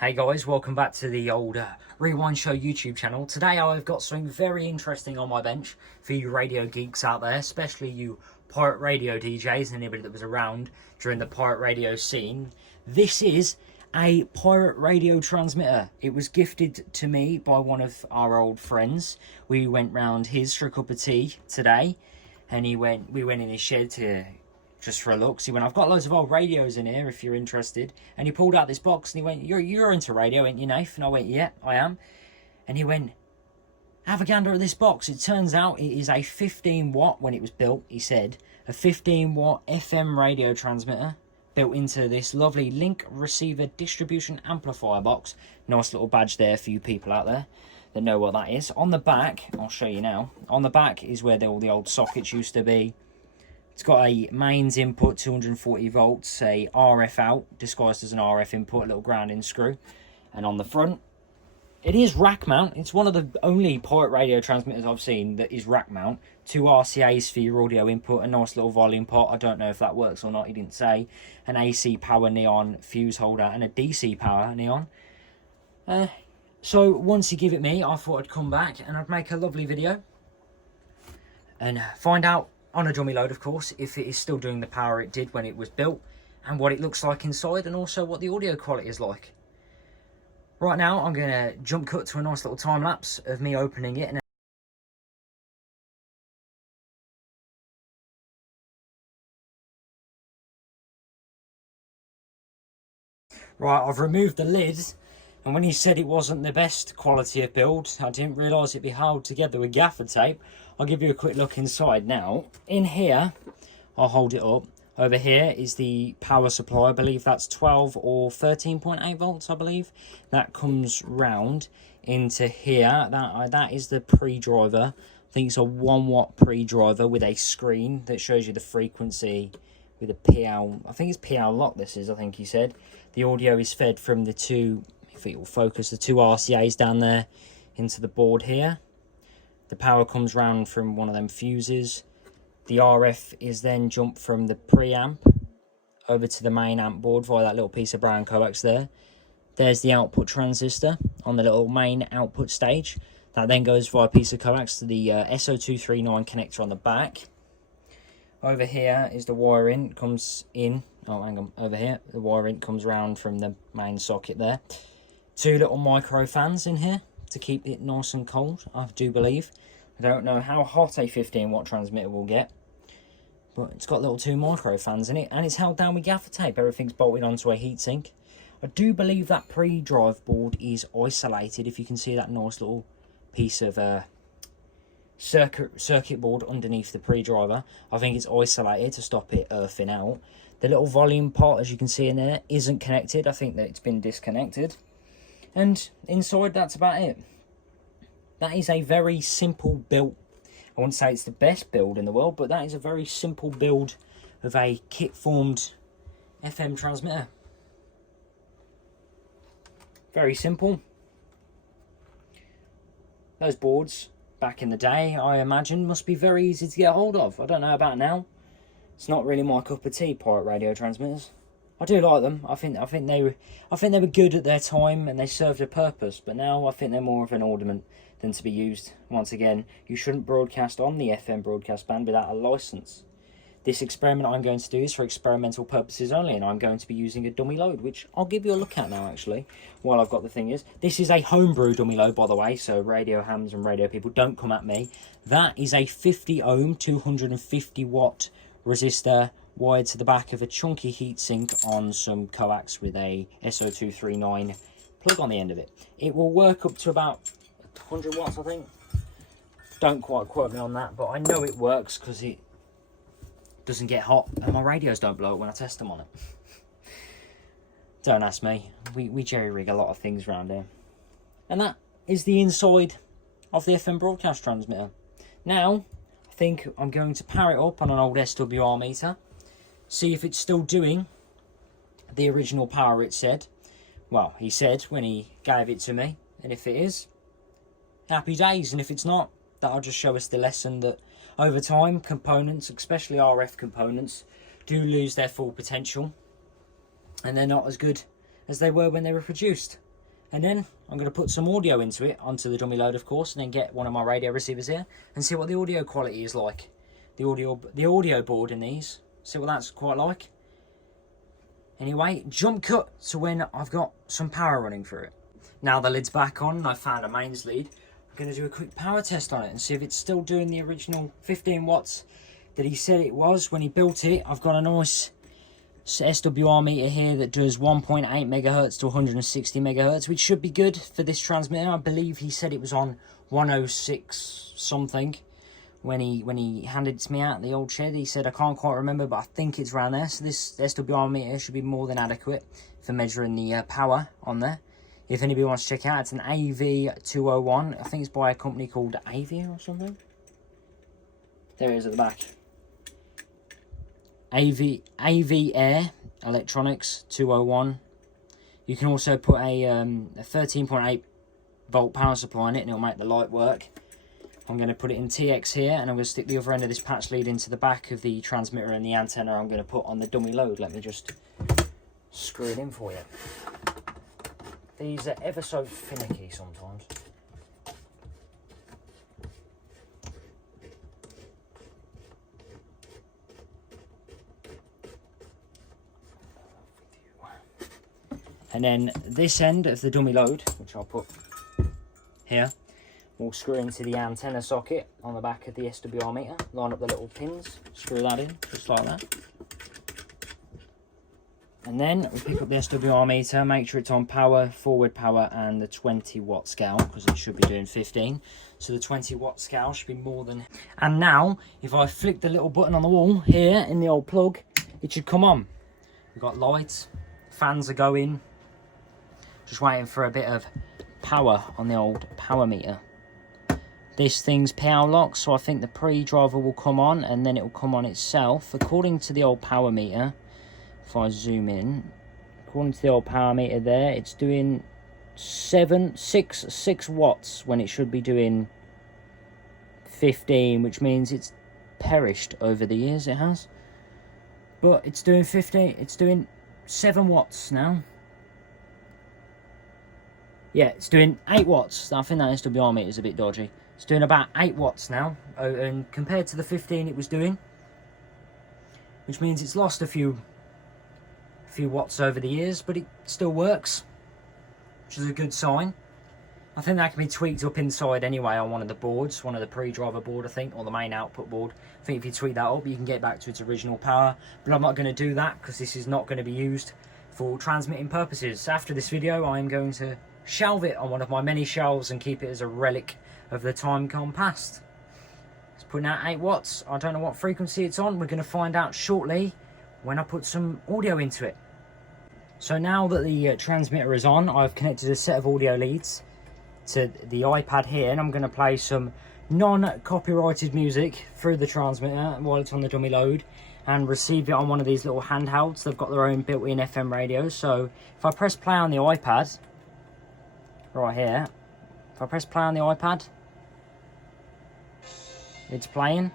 Hey guys, welcome back to the old Rewind Show YouTube channel. Today I've got something very interesting on my bench for you radio geeks out there, especially you pirate radio DJs and anybody that was around during the pirate radio scene. This is a pirate radio transmitter. It was gifted to me by one of our old friends. We went round his for a cup of tea today, and we went in his shed to just for a look. So he went, I've got loads of old radios in here if you're interested. And he pulled out this box and he went, you're into radio, ain't you, Nath? And I went, yeah, I am. And he went, have a gander at this box. It turns out it is a 15 watt, when it was built, he said, a 15 watt FM radio transmitter built into this lovely link receiver distribution amplifier box. Nice little badge there for you people out there that know what that is. On the back, I'll show you now. On the back is where all the old sockets used to be. It's got a mains input, 240 volts, a RF out, disguised as an RF input, a little grounding screw. And on the front, it is rack mount. It's one of the only pirate radio transmitters I've seen that is rack mount. 2 RCAs for your audio input, a nice little volume pot. I don't know if that works or not, he didn't say. An AC power neon fuse holder and a DC power neon. So once you give it me, I thought I'd come back and I'd make a lovely video and find out, on a dummy load of course, if it is still doing the power it did when it was built, and what it looks like inside, and also what the audio quality is like. Right now I'm going to jump cut to a nice little time lapse of me opening it. And right, I've removed the lid, and when he said it wasn't the best quality of build, I didn't realise it'd be held together with gaffer tape. I'll give you a quick look inside now. In here, I'll hold it up. Over here is the power supply. I believe that's 12 or 13.8 volts, I believe. That comes round into here. That is the pre-driver. I think it's a 1 watt pre-driver with a screen that shows you the frequency with a PL. I think it's PL lock this is, I think he said. The audio is fed from the two, if it will focus, the two RCAs down there into the board here. The power comes round from one of them fuses. The RF is then jumped from the preamp over to the main amp board via that little piece of brown coax there. There's the output transistor on the little main output stage. That then goes via a piece of coax to the SO239 connector on the back. Over here is the wiring, comes in. Oh, hang on, over here. The wiring comes round from the main socket there. 2 little micro fans in here to keep it nice and cold, I do believe. I don't know how hot a 15 watt transmitter will get, but it's got little 2 micro fans in it, and it's held down with gaffer tape. Everything's bolted onto a heatsink. I do believe that pre-drive board is isolated, if you can see that nice little piece of circuit board underneath the pre-driver. I think it's isolated to stop it earthing out. The little volume pot, as you can see in there, isn't connected. I think that it's been disconnected. And inside, that's about it. That is a very simple build. I wouldn't say it's the best build in the world, but that is a very simple build of a kit-formed FM transmitter. Very simple. Those boards, back in the day, I imagine, must be very easy to get hold of. I don't know about now. It's not really my cup of tea, pirate radio transmitters. I do like them. I think they were good at their time and they served a purpose. But now I think they're more of an ornament than to be used. Once again, you shouldn't broadcast on the FM broadcast band without a license. This experiment I'm going to do is for experimental purposes only, and I'm going to be using a dummy load, which I'll give you a look at now, actually, while I've got the thing is. This is a homebrew dummy load, by the way, so radio hams and radio people, don't come at me. That is a 50 ohm, 250 watt resistor wired to the back of a chunky heatsink on some coax with a SO239 plug on the end of it. It will work up to about 100 watts, I think. Don't quite quote me on that, but I know it works because it doesn't get hot and my radios don't blow up when I test them on it. Don't ask me. We jerry rig a lot of things around here. And that is the inside of the FM broadcast transmitter. Now, I think I'm going to power it up on an old SWR meter. See if it's still doing the original power it said. Well, he said when he gave it to me. And if it is, happy days. And if it's not, that'll just show us the lesson that over time, components, especially RF components, do lose their full potential. And they're not as good as they were when they were produced. And then I'm going to put some audio into it, onto the dummy load of course, and then get one of my radio receivers here and see what the audio quality is like. The audio board in these, see what that's quite like. Anyway, jump cut to when I've got some power running through it. Now the lid's back on and I've found a mains lead. I'm going to do a quick power test on it and see if it's still doing the original 15 watts that he said it was when he built it. I've got a nice SWR meter here that does 1.8 megahertz to 160 megahertz, which should be good for this transmitter. I believe he said it was on 106 something when he handed it to me out at the old shed. He said, I can't quite remember, but I think it's around there. So this SWR meter should be more than adequate for measuring the power on there. If anybody wants to check it out, it's an AV201. I think it's by a company called AV or something. There it is at the back. AV Air Electronics 201. You can also put a 13.8 volt power supply in it and it'll make the light work. I'm going to put it in TX here and I'm going to stick the other end of this patch lead into the back of the transmitter and the antenna I'm going to put on the dummy load. Let me just screw it in for you. These are ever so finicky sometimes. And then this end of the dummy load, which I'll put here, we'll screw into the antenna socket on the back of the SWR meter. Line up the little pins, screw that in, just like that. And then we'll pick up the SWR meter, make sure it's on power, forward power, and the 20 watt scale, because it should be doing 15. So the 20 watt scale should be more than... And now, if I flick the little button on the wall here in the old plug, it should come on. We've got lights, fans are going. Just waiting for a bit of power on the old power meter. This thing's power locked, so I think the pre-driver will come on and then it will come on itself. According to the old power meter, if I zoom in, according to the old power meter there, it's doing 6 watts when it should be doing 15, which means it's perished over the years, it has. But it's doing 15, it's doing 7 watts now. Yeah, it's doing 8 watts. I think that SWR meter is a bit dodgy. It's doing about 8 watts now, and compared to the 15 it was doing, which means it's lost a few watts over the years, but it still works, which is a good sign. I think that can be tweaked up inside anyway on one of the boards, one of the pre-driver board, I think, or the main output board. I think if you tweak that up, you can get back to its original power, but I'm not going to do that because this is not going to be used for transmitting purposes. After this video, I am going to shelve it on one of my many shelves and keep it as a relic of the time gone past. It's putting out 8 watts. I don't know what frequency it's on. We're going to find out shortly when I put some audio into it. So now that the transmitter is on, I've connected a set of audio leads to the iPad here, and I'm going to play some non-copyrighted music through the transmitter while it's on the dummy load and receive it on one of these little handhelds. They've got their own built-in FM radios. So if I press play on the iPad right here, if I press play on the iPad, it's playing.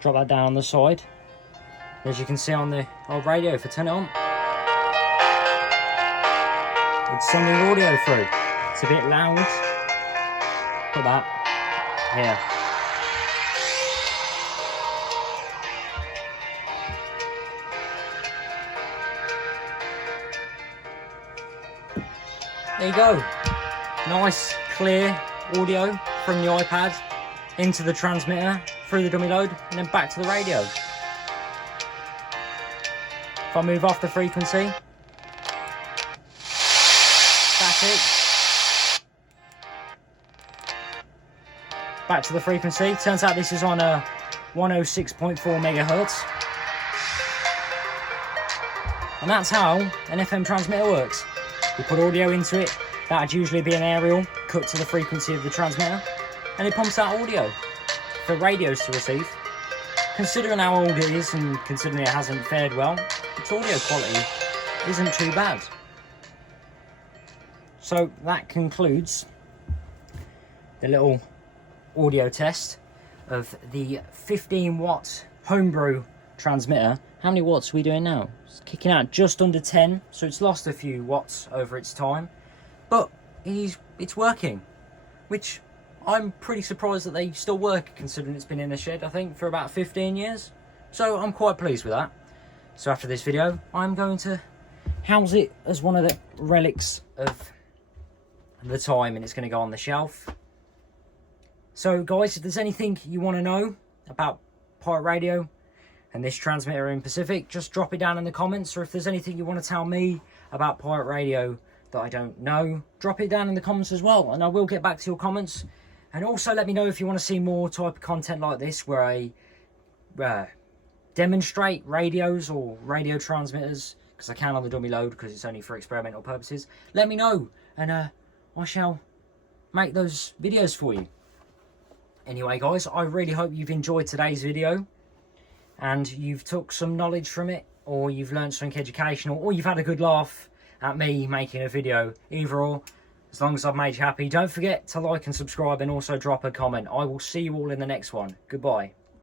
Drop that down on the side. As you can see on the old radio, if I turn it on, it's sending audio through. It's a bit loud. Put that here. There you go. Nice, clear audio from the iPad into the transmitter, through the dummy load, and then back to the radio. If I move off the frequency, static, back to the frequency. Turns out this is on a 106.4 megahertz. And that's how an FM transmitter works. You put audio into it, that'd usually be an aerial cut to the frequency of the transmitter, and it pumps out audio for radios to receive. Considering how old it is and considering it hasn't fared well, its audio quality isn't too bad. So that concludes the little audio test of the 15 watt homebrew transmitter How many watts are we doing now? It's kicking out just under 10, so it's lost a few watts over its time. But it's working, which I'm pretty surprised that they still work, considering it's been in the shed, I think, for about 15 years. So I'm quite pleased with that. So after this video, I'm going to house it as one of the relics of the time, and it's going to go on the shelf. So guys, if there's anything you want to know about Pirate Radio and this transmitter in Pacific, just drop it down in the comments. Or if there's anything you want to tell me about Pirate Radio that I don't know, drop it down in the comments as well, and I will get back to your comments. And also let me know if you want to see more type of content like this, where I demonstrate radios or radio transmitters, because I can on the dummy load, because it's only for experimental purposes. Let me know, and I shall make those videos for you. Anyway guys, I really hope you've enjoyed today's video, and you've took some knowledge from it, or you've learned something educational, or you've had a good laugh at me making a video. Either or, as long as I've made you happy. Don't forget to like and subscribe, and also drop a comment. I will see you all in the next one. Goodbye.